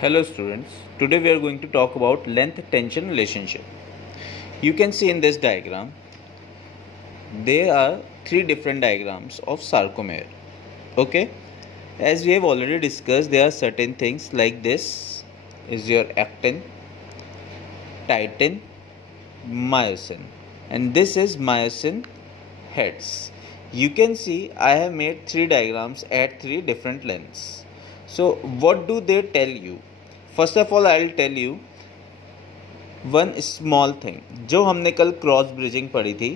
Hello students, today we are going to talk about length tension relationship. You can see in this diagram, there are three different diagrams of sarcomere. Okay, as we have already discussed, there are certain things like this is your actin, titin, myosin, and this is myosin heads. You can see I have made three diagrams at three different lengths. So what do they tell you? First of all, I'll tell you one small thing. जो हमने कल cross bridging पढ़ी थी,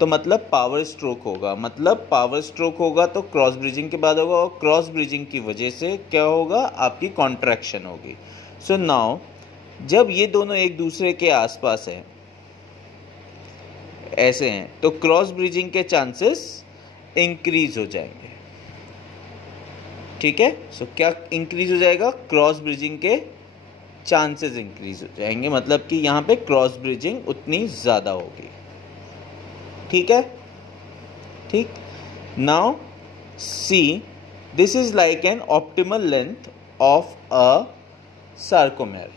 तो मतलब power stroke होगा, मतलब power stroke होगा तो क्रॉस ब्रिजिंग के बाद होगा, और क्रॉस ब्रिजिंग की वजह से क्या होगा, आपकी कॉन्ट्रैक्शन होगी. सो नाउ जब ये दोनों एक दूसरे के आसपास हैं, ऐसे हैं, तो क्रॉस ब्रिजिंग के चांसेस इंक्रीज हो जाएंगे. ठीक है, सो क्या इंक्रीज हो जाएगा, क्रॉस ब्रिजिंग के चांसेस इंक्रीज हो जाएंगे, मतलब कि यहाँ पे क्रॉस ब्रिजिंग उतनी ज़्यादा होगी. ठीक है, ठीक. Now see, this is like an optimal length of a sarcomere.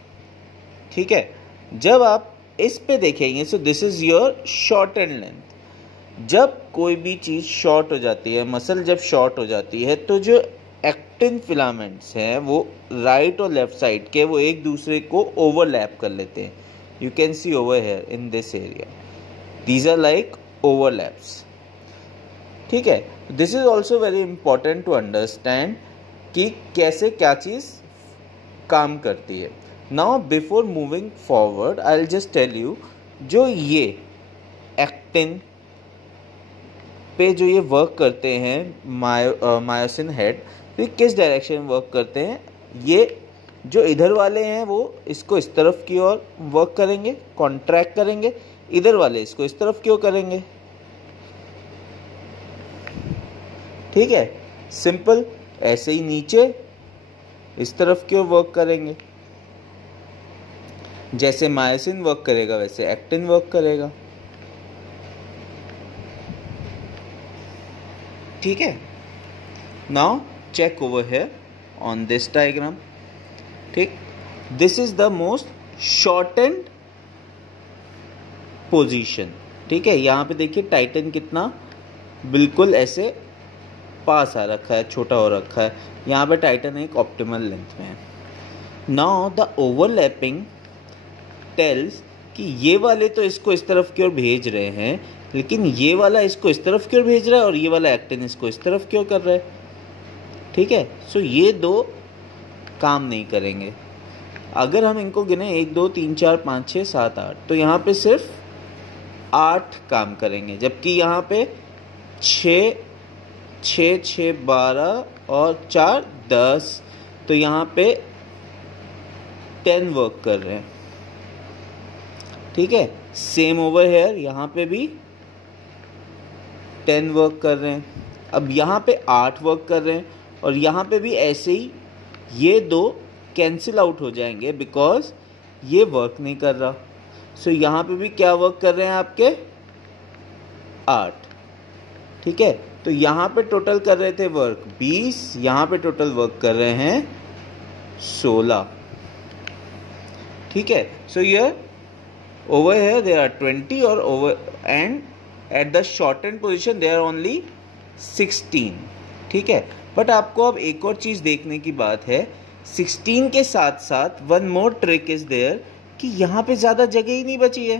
ठीक है, जब आप इस पे देखेंगे, सो this is your short and length. जब कोई भी चीज़ शॉर्ट हो जाती है, मसल जब शॉर्ट हो जाती है, तो जो एक्टिन फिलामेंट्स हैं वो राइट और लेफ्ट साइड के वो एक दूसरे को ओवरलैप कर लेते हैं. You can see over here in this area, these are like overlaps. ठीक है, this is also very important to understand कि कैसे क्या चीज़ काम करती है. Now before moving forward I will just tell you, जो ये एक्टिन पे जो ये वर्क करते हैं मायोसिन हेड, तो ये किस डायरेक्शन में वर्क करते हैं, ये जो इधर वाले हैं वो इसको इस तरफ की ओर वर्क करेंगे, कॉन्ट्रैक्ट करेंगे. इधर वाले इसको इस तरफ की ओर करेंगे. ठीक है, सिंपल. ऐसे ही नीचे इस तरफ की ओर वर्क करेंगे. जैसे मायोसिन वर्क करेगा वैसे एक्टिन वर्क करेगा. ठीक है, now check over here on this diagram. ठीक, this is the most shortened position. ठीक है, यहाँ पे देखिए टाइटन कितना बिल्कुल ऐसे पास आ रखा है, छोटा हो रखा है. यहाँ पे टाइटन एक ऑप्टिमल लेंथ में है. नाउ द ओवरलैपिंग टेल्स कि ये वाले तो इसको इस तरफ की ओर भेज रहे हैं, लेकिन ये वाला इसको इस तरफ की ओर भेज रहा है, और ये वाला एक्टिन इसको इस तरफ की ओर कर रहा है. ठीक है, सो ये दो काम नहीं करेंगे. अगर हम इनको गिने 1 2 3 4 5 6 7 8, तो यहाँ पे सिर्फ 8 काम करेंगे, जबकि यहाँ पे 6 6 6 12 और 4 10, तो यहाँ पे 10 वर्क कर रहे हैं. ठीक है, सेम ओवर हेयर, यहाँ पे भी 10 वर्क कर रहे हैं. अब यहाँ पे 8 वर्क कर रहे हैं, और यहाँ पे भी ऐसे ही ये दो कैंसिल आउट हो जाएंगे बिकॉज ये वर्क नहीं कर रहा. सो यहाँ पे भी क्या वर्क कर रहे हैं आपके 8. ठीक है, तो यहाँ पे टोटल कर रहे थे वर्क 20, यहाँ पे टोटल वर्क कर रहे हैं 16. ठीक है, सो ये over here there are 20 or over, and at the shortened position there are only 16. ठीक है, बट आपको अब एक और चीज़ देखने की बात है. 16 के साथ साथ one more trick is there कि यहाँ पे ज़्यादा जगह ही नहीं बची है,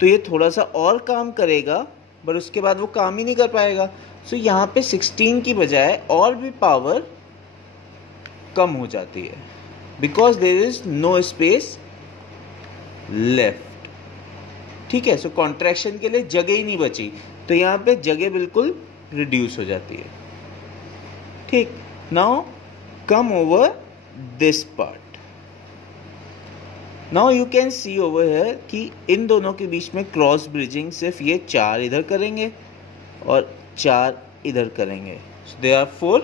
तो ये थोड़ा सा और काम करेगा, बट उसके बाद वो काम ही नहीं कर पाएगा. सो यहाँ पे 16 की बजाय और भी पावर कम हो जाती है, because there is no space left. ठीक है, सो कॉन्ट्रैक्शन के लिए जगह ही नहीं बची, तो यहाँ पे जगह बिल्कुल रिड्यूस हो जाती है. ठीक, now come over this part. Now you can see over here कि इन दोनों के बीच में क्रॉस ब्रिजिंग सिर्फ ये 4 इधर करेंगे और 4 इधर करेंगे. So they are 4.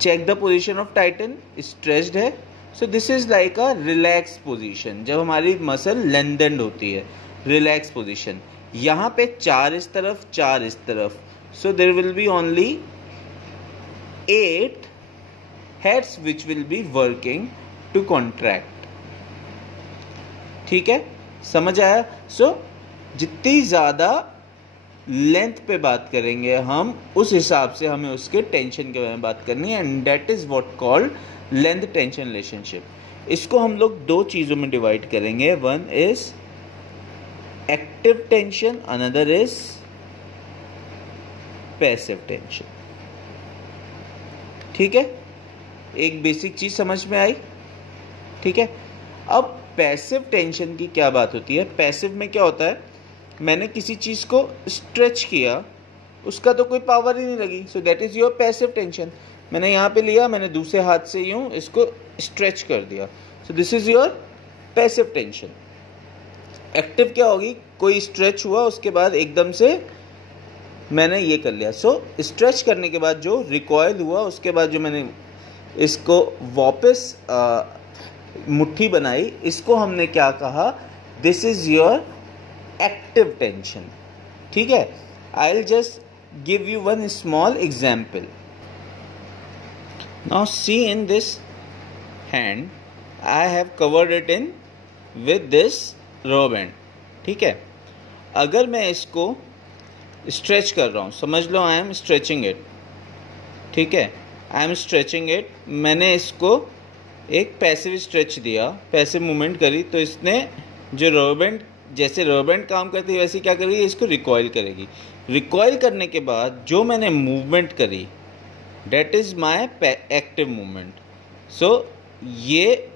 Check the position of tighten, stretched है. So this is like a relax position, जब हमारी मसल लेंथेंड होती है, रिलैक्स पोजीशन. यहाँ पे 4 इस तरफ, 4 इस तरफ, so there will be only 8 heads which will be working to contract. ठीक है, समझ आया? सो जितनी ज़्यादा लेंथ पे बात करेंगे हम, उस हिसाब से हमें उसके टेंशन के बारे में बात करनी है, and that is what called length tension relationship. इसको हम लोग दो चीज़ों में डिवाइड करेंगे, one is active tension, another is passive tension. ठीक है, एक बेसिक चीज़ समझ में आई? ठीक है, अब पैसिव टेंशन की क्या बात होती है? पैसिव में क्या होता है, मैंने किसी चीज़ को स्ट्रेच किया, उसका तो कोई पावर ही नहीं लगी, so that is your passive tension. मैंने यहाँ पे लिया, मैंने दूसरे हाथ से यूँ इसको स्ट्रेच कर दिया, so this is your passive tension. Active क्या होगी, कोई स्ट्रेच हुआ, उसके बाद एकदम से मैंने ये कर लिया, सो स्ट्रेच करने के बाद जो रिकॉयल हुआ, उसके बाद जो मैंने इसको वापस मुट्ठी बनाई, इसको हमने क्या कहा, this is your active tension. ठीक है, आई will just give you one small example. Now see in this hand, I have covered it in with this rubber band. ठीक है, अगर मैं इसको स्ट्रेच कर रहा हूँ, समझ लो आई एम स्ट्रेचिंग इट। ठीक है, आई एम स्ट्रेचिंग इट, मैंने इसको एक पैसिव स्ट्रेच दिया, पैसिव मूवमेंट करी, तो इसने जो रबर बैंड, जैसे रबर बैंड काम करती है वैसे क्या करेगी, इसको रिकॉयल करेगी। रिकॉयल करने के बाद जो मैंने मूवमेंट करी, that is my active movement. So ये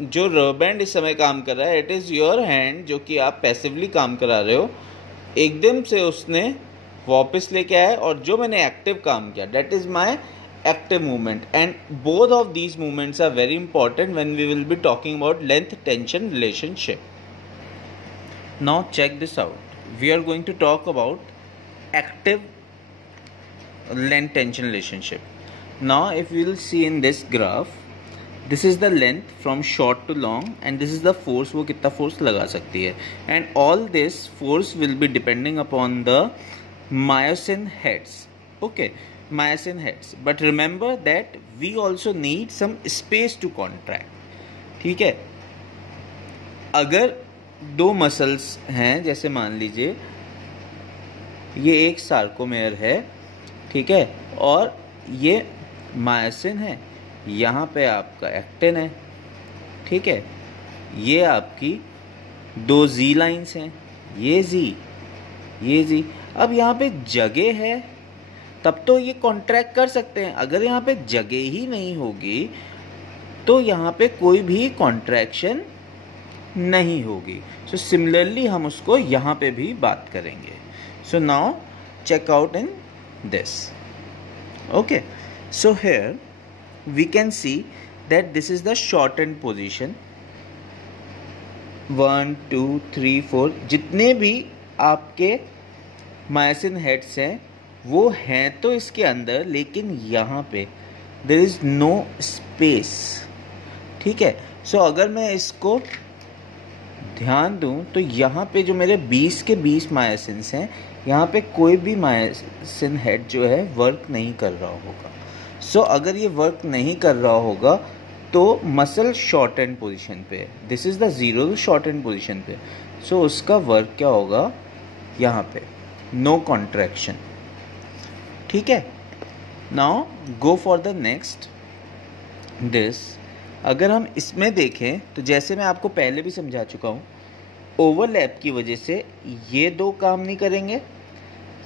जो रबर बैंड इस समय काम कर रहा है, इट इज़ योर हैंड, जो कि आप पैसिवली काम करा रहे हो, एकदम से उसने वापस लेके आया, और जो मैंने एक्टिव काम किया, date is my active movement, and both of these movements are very important when we will be talking about length tension relationship. Now check this out, we are going to talk about active length tension relationship. Now if we will see in this graph, this is the length from short to long, and this is the force, वो कितना force लगा सकती है, and all this force will be depending upon the myosin heads. Okay, myosin heads, but remember that we also need some space to contract. ठीक है, अगर दो muscles हैं, जैसे मान लीजिए ये एक सार्कोमेयर है, ठीक है, और ये मायोसिन है, यहाँ पे आपका एक्टिन है। ठीक है, ये आपकी दो जी लाइंस हैं, ये जी। अब यहाँ पे जगह है, तब तो ये कॉन्ट्रैक्ट कर सकते हैं। अगर यहाँ पे जगह ही नहीं होगी तो यहाँ पे कोई भी कॉन्ट्रैक्शन नहीं होगी। सो सिमिलरली हम उसको यहाँ पे भी बात करेंगे। So now check out in this. Okay, so here we can see that this is the short end position. 1 2 3 4 जितने भी आपके मायोसिन हेड्स हैं वो हैं तो इसके अंदर, लेकिन यहाँ पे देयर इज़ नो स्पेस। ठीक है, सो अगर मैं इसको ध्यान दूँ तो यहाँ पे जो मेरे 20 के 20 मायोसिन्स हैं, यहाँ पे कोई भी मायोसिन हेड जो है वर्क नहीं कर रहा होगा। सो अगर ये वर्क नहीं कर रहा होगा तो मसल शॉर्ट एंड पोजिशन पे है, this is the zero short end position पे। सो उसका वर्क क्या होगा, यहाँ पे नो कॉन्ट्रैक्शन। ठीक है, now go for the next this. अगर हम इसमें देखें तो जैसे मैं आपको पहले भी समझा चुका हूँ, ओवरलैप की वजह से ये दो काम नहीं करेंगे,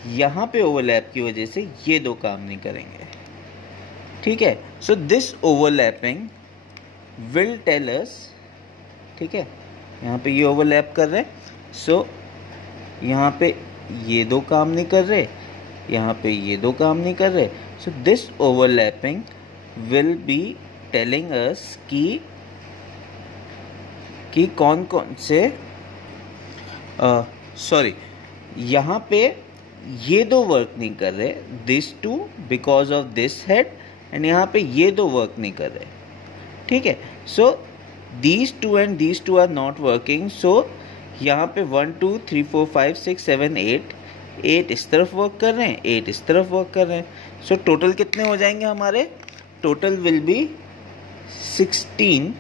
यहाँ पे ओवरलैप की वजह से ये दो काम नहीं करेंगे। ठीक है, so this overlapping will tell us, ठीक है, यहाँ पे ये ओवरलैप कर रहे हैं, सो यहाँ पे ये दो काम नहीं कर रहे, यहाँ पे ये दो काम नहीं कर रहे। सो this overlapping will be telling us कि कौन कौन से सॉरी यहाँ पे ये दो वर्क नहीं कर रहे, this two because of this head, and यहाँ पे ये दो वर्क नहीं कर रहे। ठीक है, so these two and these two are not working. So यहाँ पे 1 2 3 4 5 6 7 8 इस तरफ वर्क कर रहे हैं, 8 इस तरफ वर्क कर रहे हैं। सो टोटल कितने हो जाएंगे हमारे, total will be 16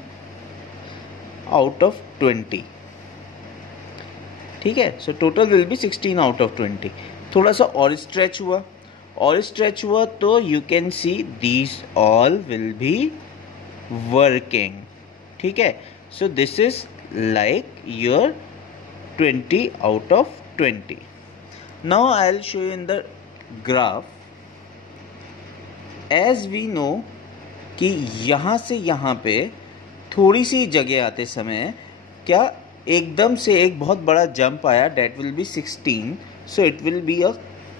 out of 20. ठीक है, so total will be 16 out of 20. थोड़ा सा और स्ट्रेच हुआ तो you can see these all will be working. ठीक है, so this is like your 20 out of 20. Now I'll show you in the graph. As we know कि यहाँ से यहाँ पे थोड़ी सी जगह आते समय क्या एकदम से एक बहुत बड़ा जंप आया, that will be 16. So it will be a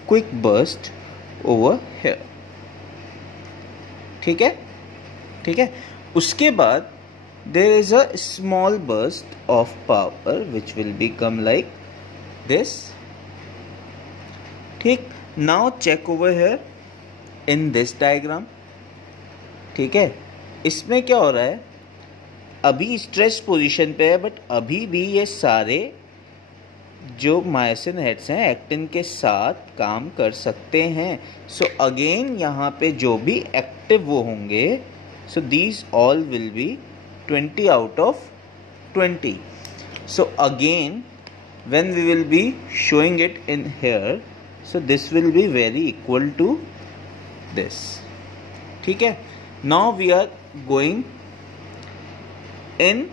quick burst over here. ठीक है. उसके बाद there is a small burst of power which will become like this. ठीक, now check over here in this diagram. ठीक है, इसमें क्या हो रहा है, अभी स्ट्रेच पोजीशन पे है बट अभी भी ये सारे जो मायोसिन हेड्स हैं एक्टिन के साथ काम कर सकते हैं. सो अगेन यहाँ पे जो भी एक्टिव वो होंगे, so these all will be 20 out of 20. So again when we will be showing it in here, so this will be very equal to this. ठीक है, now we are going in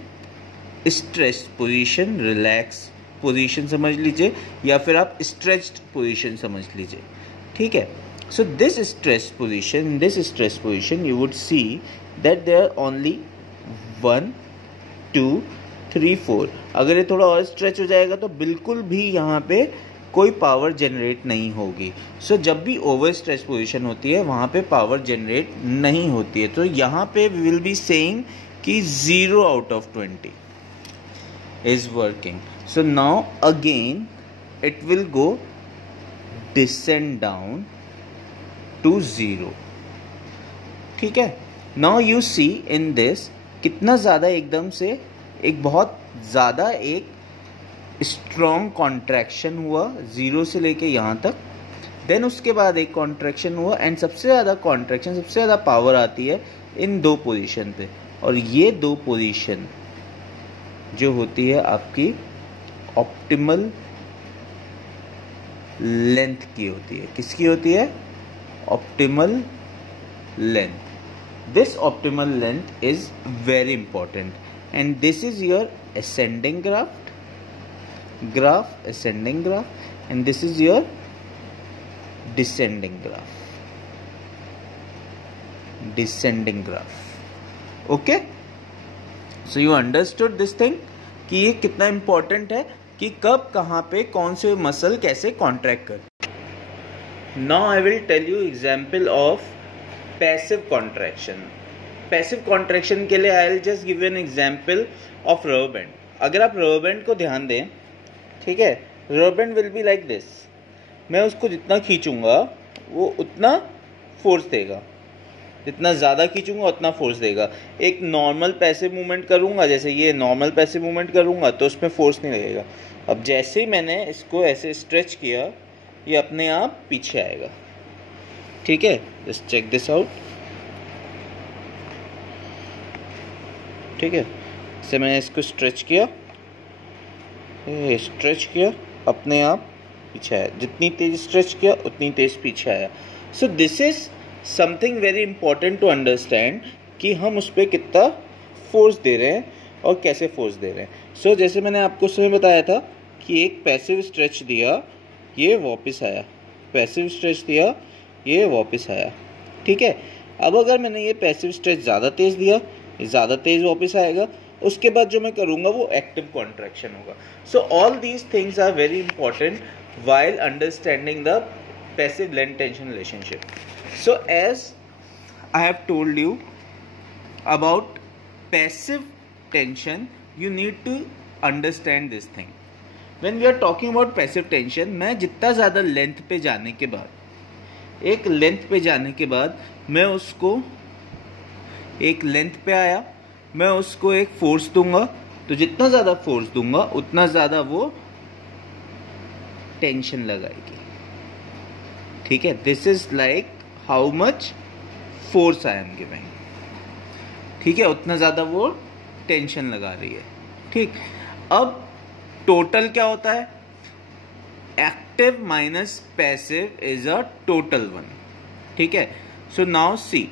stretched position, relax position समझ लीजिए या फिर आप stretched position समझ लीजिए. ठीक है, so this stretched position you would see that there are only 1 2 3 4. अगर ये थोड़ा और स्ट्रेच हो जाएगा तो बिल्कुल भी यहाँ पे कोई पावर जनरेट नहीं होगी. सो जब भी ओवर स्ट्रेच पोजीशन होती है वहाँ पे पावर जनरेट नहीं होती है. तो यहाँ पे वी विल बी सेइंग कि 0 out of 20 is working. So now again it will go descend down to 0. ठीक है, now you see in this कितना ज़्यादा एकदम से एक बहुत ज़्यादा एक स्ट्रॉन्ग कॉन्ट्रैक्शन हुआ 0 से लेके यहाँ तक. देन उसके बाद एक कॉन्ट्रैक्शन हुआ एंड सबसे ज़्यादा कॉन्ट्रैक्शन, सबसे ज़्यादा पावर आती है इन 2 पोजीशन पे. और ये 2 पोजीशन जो होती है आपकी ऑप्टिमल लेंथ की होती है. किसकी होती है? Optimal length. This optimal length is very important and this is your ascending graph, ascending graph, and this is your descending graph. Okay, so you understood this thing कि ये कितना important है कि कब कहाँ पे कौन से मसल कैसे कॉन्ट्रैक्ट कर. Now I will tell you example of passive contraction के लिए आई will just give an example of rubber band. अगर आप रबर बैंड को ध्यान दें, ठीक है, rubber band will be like this. मैं उसको जितना खींचूंगा वो उतना फोर्स देगा, जितना ज़्यादा खींचूंगा उतना फोर्स देगा. एक नॉर्मल पैसिव मूवमेंट करूंगा, जैसे ये नॉर्मल पैसिव मूवमेंट करूंगा तो उसमें फोर्स नहीं लगेगा. अब जैसे ही मैंने इसको ऐसे स्ट्रेच किया ये अपने आप पीछे आएगा. ठीक है, जस्ट चेक दिस आउट. ठीक है, इससे मैंने इसको स्ट्रेच किया अपने आप पीछे आया. जितनी तेज स्ट्रेच किया उतनी तेज पीछे आया. So this is something very important to understand कि हम उस पर कितना फोर्स दे रहे हैं और कैसे फोर्स दे रहे हैं. सो जैसे मैंने आपको उसमें बताया था कि एक पैसिव स्ट्रेच दिया ये वापस आया, पैसिव स्ट्रेच दिया ये वापस आया. ठीक है, अब अगर मैंने ये पैसिव स्ट्रेच ज़्यादा तेज़ दिया, ये ज़्यादा तेज़ वापस आएगा. उसके बाद जो मैं करूँगा वो एक्टिव कॉन्ट्रैक्शन होगा. So all these things are very important while understanding the passive length tension relationship. So as I have told you about passive tension, you need to understand this thing. When we are talking about passive tension, मैं जितना ज़्यादा length पे जाने के बाद, एक length पे जाने के बाद मैं उसको एक लेंथ पे आया, मैं उसको एक फोर्स दूंगा, तो जितना ज़्यादा फोर्स दूंगा उतना ज़्यादा वो टेंशन लगाएगी. ठीक है, this is like how much force I am giving. ठीक है, उतना ज़्यादा वो टेंशन लगा रही है. ठीक, अब टोटल क्या होता है? Active minus passive is a total one. ठीक है, सो नाउ सी,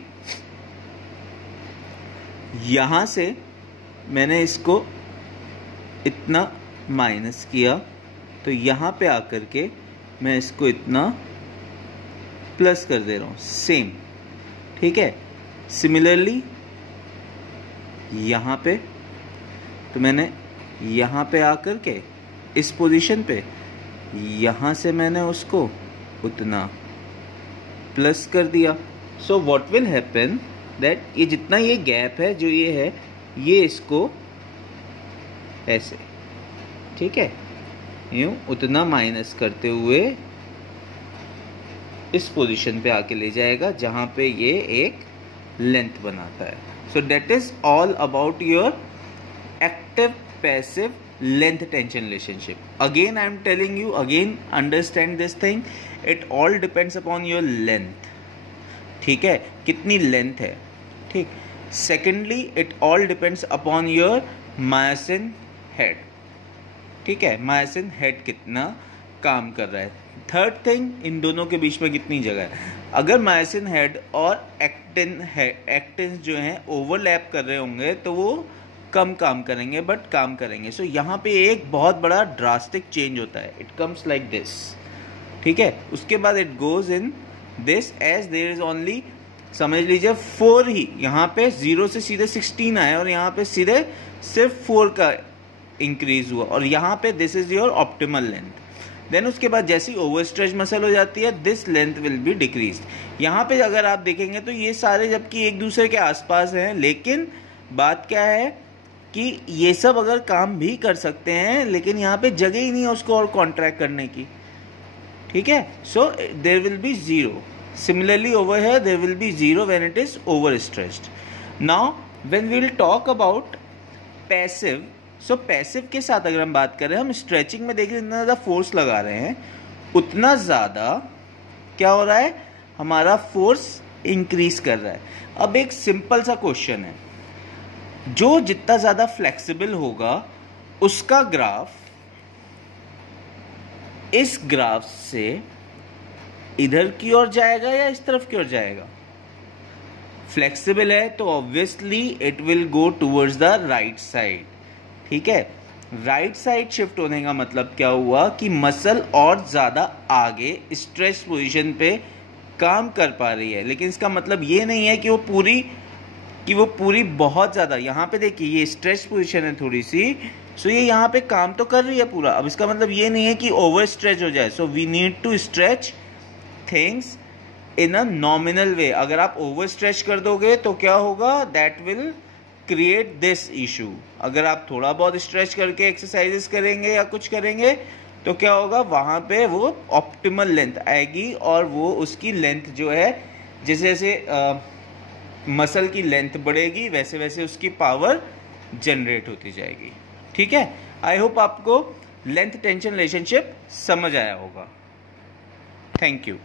यहां से मैंने इसको इतना माइनस किया, तो यहां पे आकर के मैं इसको इतना प्लस कर दे रहा हूं, सेम। ठीक है, सिमिलरली यहां पे, तो मैंने यहां पे आकर के इस पोजीशन पे यहां से मैंने उसको उतना प्लस कर दिया। So what will happen that ये जितना ये गैप है जो ये है, ये इसको ऐसे, ठीक है, यूं उतना माइनस करते हुए इस पोजीशन पे आके ले जाएगा जहां पे ये एक लेंथ बनाता है। So that is all about your active passive length tension relationship. Again I am telling you, again understand this thing, it all depends upon your length. ठीक है, कितनी लेंथ है. ठीक. Secondly it all depends upon your myosin head. ठीक है, myosin head कितना काम कर रहा है. थर्ड थिंग, इन दोनों के बीच में कितनी जगह है. अगर मायोसिन हेड और एक्टिन जो हैं ओवरलैप कर रहे होंगे तो वो कम काम करेंगे, बट काम करेंगे. सो यहाँ पे एक बहुत बड़ा ड्रास्टिक चेंज होता है. It comes like this. ठीक है, उसके बाद it goes in this as there is only, समझ लीजिए 4 ही. यहाँ पे 0 से सीधे 16 आए और यहाँ पे सीधे सिर्फ 4 का इंक्रीज हुआ, और यहाँ पे this is your optimal length. Then उसके बाद जैसी ओवर स्ट्रेच मसल हो जाती है, this length will be decrease. यहाँ पे अगर आप देखेंगे तो ये सारे जबकि एक दूसरे के आसपास हैं, लेकिन बात क्या है कि ये सब अगर काम भी कर सकते हैं, लेकिन यहाँ पे जगह ही नहीं है उसको और कॉन्ट्रैक्ट करने की. ठीक है, so there will be 0. Similarly over here there will be 0 when it is over stretched. Now when we will talk about passive, so passive के साथ अगर हम बात करें, हम स्ट्रेचिंग में देखिए जितना ज़्यादा फोर्स लगा रहे हैं उतना ज़्यादा क्या हो रहा है, हमारा फोर्स इंक्रीज कर रहा है. अब एक सिंपल सा क्वेश्चन है, जो जितना ज़्यादा फ्लेक्सिबल होगा उसका ग्राफ इस ग्राफ से इधर की ओर जाएगा या इस तरफ की ओर जाएगा. फ्लेक्सिबल है तो obviously it will go towards the right side. ठीक है, राइट साइड शिफ्ट होने का मतलब क्या हुआ कि मसल और ज़्यादा आगे स्ट्रेच पोजीशन पे काम कर पा रही है. लेकिन इसका मतलब ये नहीं है कि वो पूरी बहुत ज़्यादा, यहाँ पे देखिए ये स्ट्रेच पोजीशन है थोड़ी सी, सो ये यहाँ पे काम तो कर रही है पूरा. अब इसका मतलब ये नहीं है कि ओवर स्ट्रेच हो जाए. So we need to stretch things in a nominal way. अगर आप ओवर स्ट्रेच कर दोगे तो क्या होगा, that will create this issue. अगर आप थोड़ा बहुत स्ट्रेच करके एक्सरसाइजेस करेंगे या कुछ करेंगे तो क्या होगा, वहाँ पे वो ऑप्टिमल लेंथ आएगी, और वो उसकी लेंथ जो है, जैसे जैसे मसल की लेंथ बढ़ेगी वैसे वैसे उसकी पावर जनरेट होती जाएगी. ठीक है, आई होप आपको लेंथ टेंशन रिलेशनशिप समझ आया होगा. Thank you.